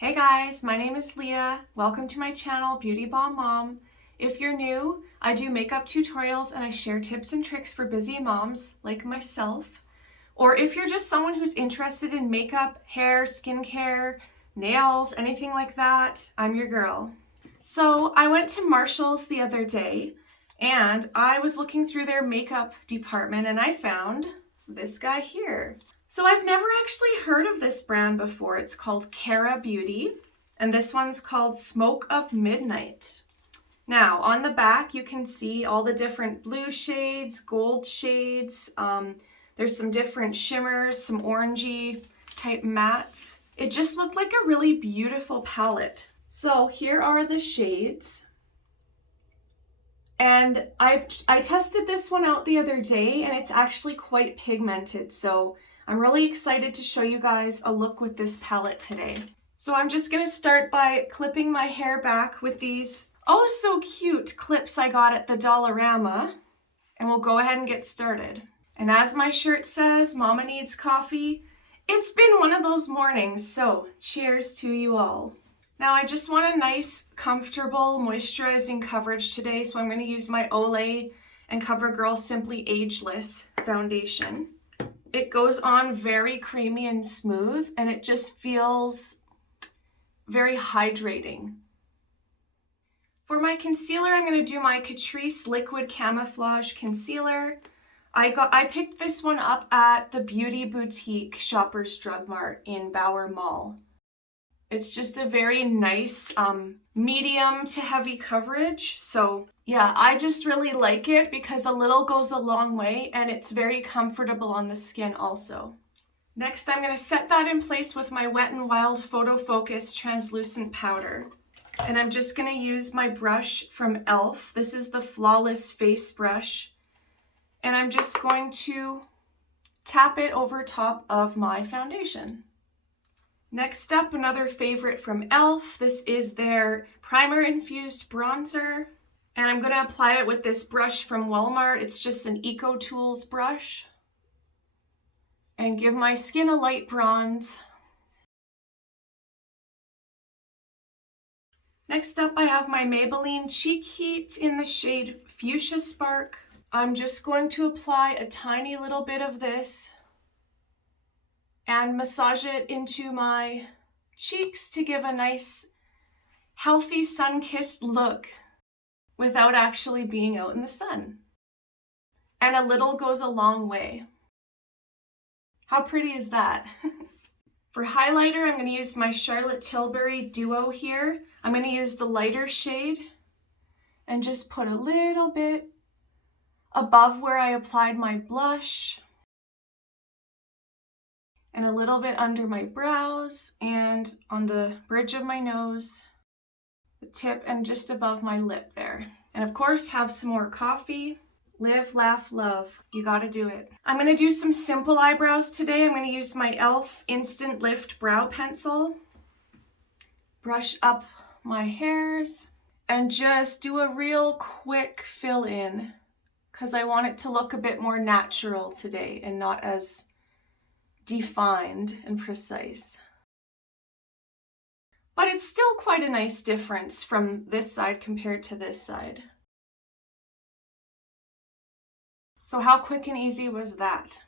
Hey guys, my name is Leah. Welcome to my channel, Beauty Bomb Mom. If you're new, I do makeup tutorials and I share tips and tricks for busy moms like myself. Or if you're just someone who's interested in makeup, hair, skincare, nails, anything like that, I'm your girl. So I went to Marshall's the other day and I was looking through their makeup department and I found this guy here. So I've never actually heard of this brand before. It's called Cara Beauty, and this one's called Smoke of Midnight. Now, on the back, you can see all the different blue shades, gold shades. There's some different shimmers, some orangey type mattes. It just looked like a really beautiful palette. So here are the shades. And I tested this one out the other day, and it's actually quite pigmented. So I'm really excited to show you guys a look with this palette today. So I'm just gonna start by clipping my hair back with these oh so cute clips I got at the Dollarama, and we'll go ahead and get started. And as my shirt says, Mama needs coffee. It's been one of those mornings, so cheers to you all. Now I just want a nice, comfortable, moisturizing coverage today, so I'm gonna use my Olay and CoverGirl Simply Ageless foundation. It goes on very creamy and smooth, and it just feels very hydrating. For my concealer, I'm going to do my Catrice Liquid Camouflage Concealer. I picked this one up at the Beauty Boutique Shoppers Drug Mart in Bauer Mall. It's just a very nice medium to heavy coverage. So yeah, I just really like it because a little goes a long way and it's very comfortable on the skin also. Next, I'm going to set that in place with my Wet n Wild Photo Focus translucent powder. And I'm just going to use my brush from e.l.f. This is the Flawless Face Brush. And I'm just going to tap it over top of my foundation. Next up, another favorite from e.l.f. This is their Primer Infused Bronzer. And I'm going to apply it with this brush from Walmart. It's just an Eco Tools brush. And give my skin a light bronze. Next up, I have my Maybelline Cheek Heat in the shade Fuchsia Spark. I'm just going to apply a tiny little bit of this and massage it into my cheeks to give a nice, healthy, sun-kissed look without actually being out in the sun. And a little goes a long way. How pretty is that? For highlighter, I'm going to use my Charlotte Tilbury Duo here. I'm going to use the lighter shade and just put a little bit above where I applied my blush, and a little bit under my brows and on the bridge of my nose, the tip, and just above my lip there. And of course, have some more coffee. Live, laugh, love. You gotta do it. I'm gonna do some simple eyebrows today. I'm gonna use my e.l.f. Instant Lift Brow Pencil. Brush up my hairs and just do a real quick fill in because I want it to look a bit more natural today and not as defined and precise. But it's still quite a nice difference from this side compared to this side. So how quick and easy was that?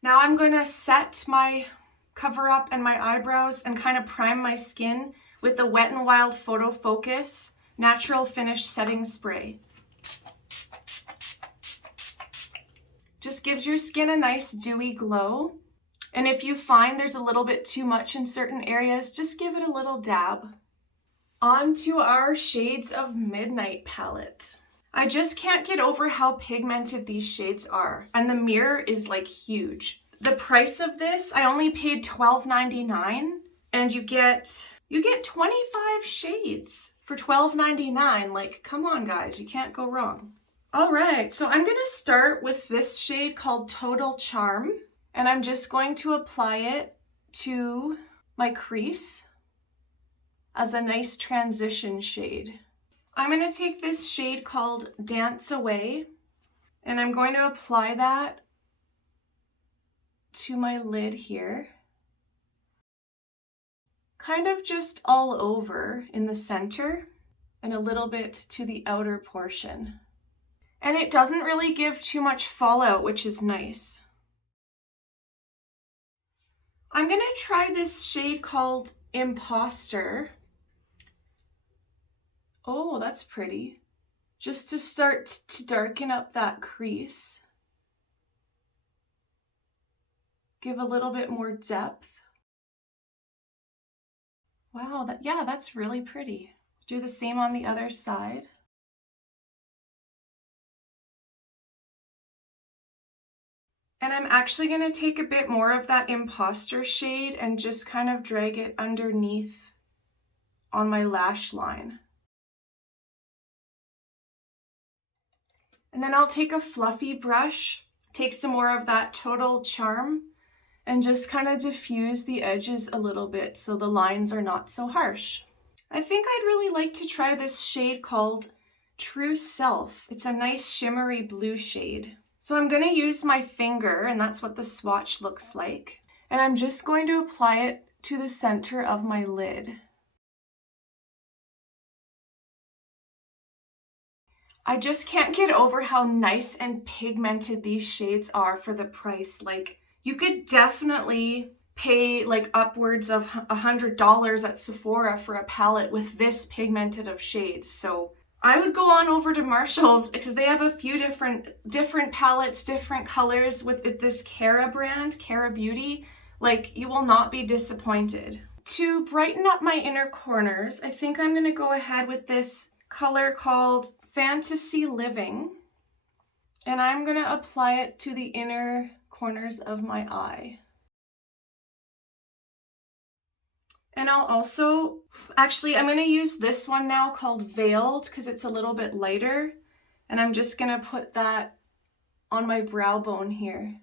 Now I'm going to set my cover up and my eyebrows and kind of prime my skin with the Wet n Wild Photo Focus Natural Finish Setting Spray. Just gives your skin a nice dewy glow. And if you find there's a little bit too much in certain areas, just give it a little dab. On to our Shades of Midnight palette. I just can't get over how pigmented these shades are, and the mirror is like huge. The price of this, I only paid $12.99, and you get 25 shades for $12.99. Like, come on guys, you can't go wrong. All right, so I'm gonna start with this shade called Total Charm, and I'm just going to apply it to my crease as a nice transition shade. I'm going to take this shade called Dance Away, and I'm going to apply that to my lid here. kind of just all over in the center and a little bit to the outer portion. And it doesn't really give too much fallout, which is nice. I'm gonna try this shade called Imposter. Oh, that's pretty. Just to start to darken up that crease. Give a little bit more depth. Wow, that's really pretty. Do the same on the other side. And I'm actually going to take a bit more of that Imposter shade and just kind of drag it underneath on my lash line. And then I'll take a fluffy brush, take some more of that Total Charm, and just kind of diffuse the edges a little bit so the lines are not so harsh. I think I'd really like to try this shade called True Self. It's a nice shimmery blue shade. So I'm going to use my finger, and that's what the swatch looks like. And I'm just going to apply it to the center of my lid. I just can't get over how nice and pigmented these shades are for the price. Like, you could definitely pay like upwards of $100 at Sephora for a palette with this pigmented of shades. So I would go on over to Marshall's because they have a few different palettes, different colors with this Cara brand, Cara Beauty. Like, you will not be disappointed. To brighten up my inner corners, I think I'm gonna go ahead with this color called Fantasy Living, and I'm gonna apply it to the inner corners of my eye. And I'll also, actually, I'm gonna use this one now called Veiled because it's a little bit lighter, and I'm just gonna put that on my brow bone here.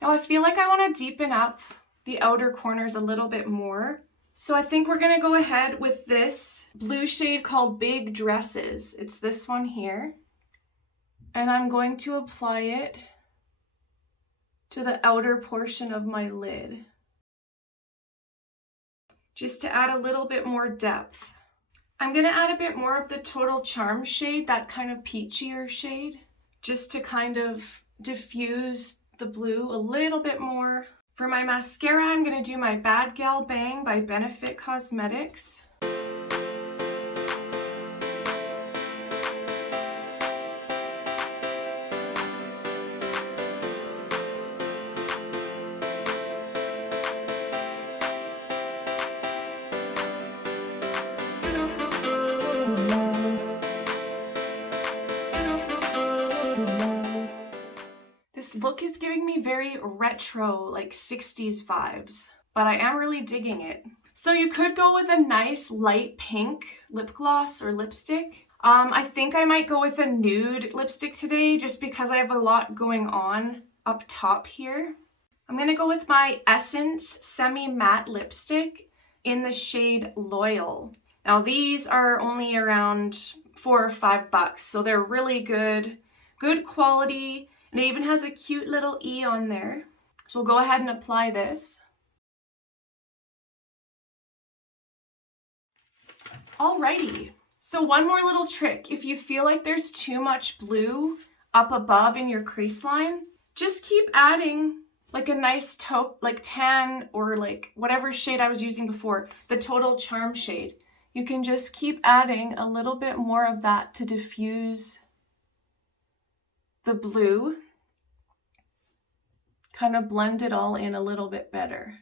Now I feel like I wanna deepen up the outer corners a little bit more. So I think we're gonna go ahead with this blue shade called Big Dresses. It's this one here. And I'm going to apply it to the outer portion of my lid, just to add a little bit more depth. I'm gonna add a bit more of the Total Charm shade, that kind of peachier shade, just to kind of diffuse the blue a little bit more. For my mascara, I'm gonna do my Bad Gal Bang by Benefit Cosmetics. This look is giving me very retro, like 60s vibes, but I am really digging it. So you could go with a nice light pink lip gloss or lipstick. I think I might go with a nude lipstick today just because I have a lot going on up top here. I'm gonna go with my Essence Semi-Matte Lipstick in the shade Loyal. Now these are only around $4 or $5, so they're really good quality. And it even has a cute little E on there. So we'll go ahead and apply this. Alrighty, so one more little trick. If you feel like there's too much blue up above in your crease line, just keep adding like a nice taupe, like tan, or like whatever shade I was using before, the Total Charm shade. You can just keep adding a little bit more of that to diffuse the blue, kind of blend it all in a little bit better.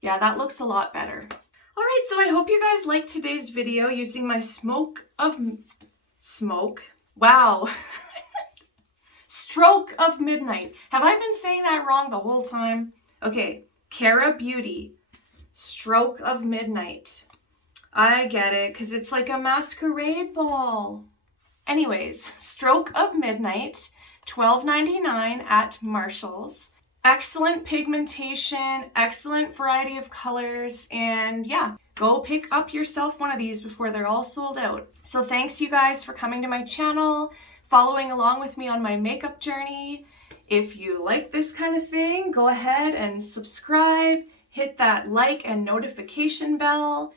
Yeah, that looks a lot better. All right, so I hope you guys liked today's video using my Stroke of Midnight. Have I been saying that wrong the whole time? Okay, Cara Beauty, Stroke of Midnight. I get it, because it's like a masquerade ball. Anyways, Stroke of Midnight, $12.99 at Marshall's. Excellent pigmentation, excellent variety of colors, and yeah, go pick up yourself one of these before they're all sold out. So thanks you guys for coming to my channel, following along with me on my makeup journey. If you like this kind of thing, go ahead and subscribe, hit that like and notification bell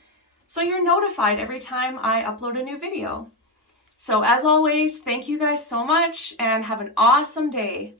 so you're notified every time I upload a new video. So as always, thank you guys so much and have an awesome day.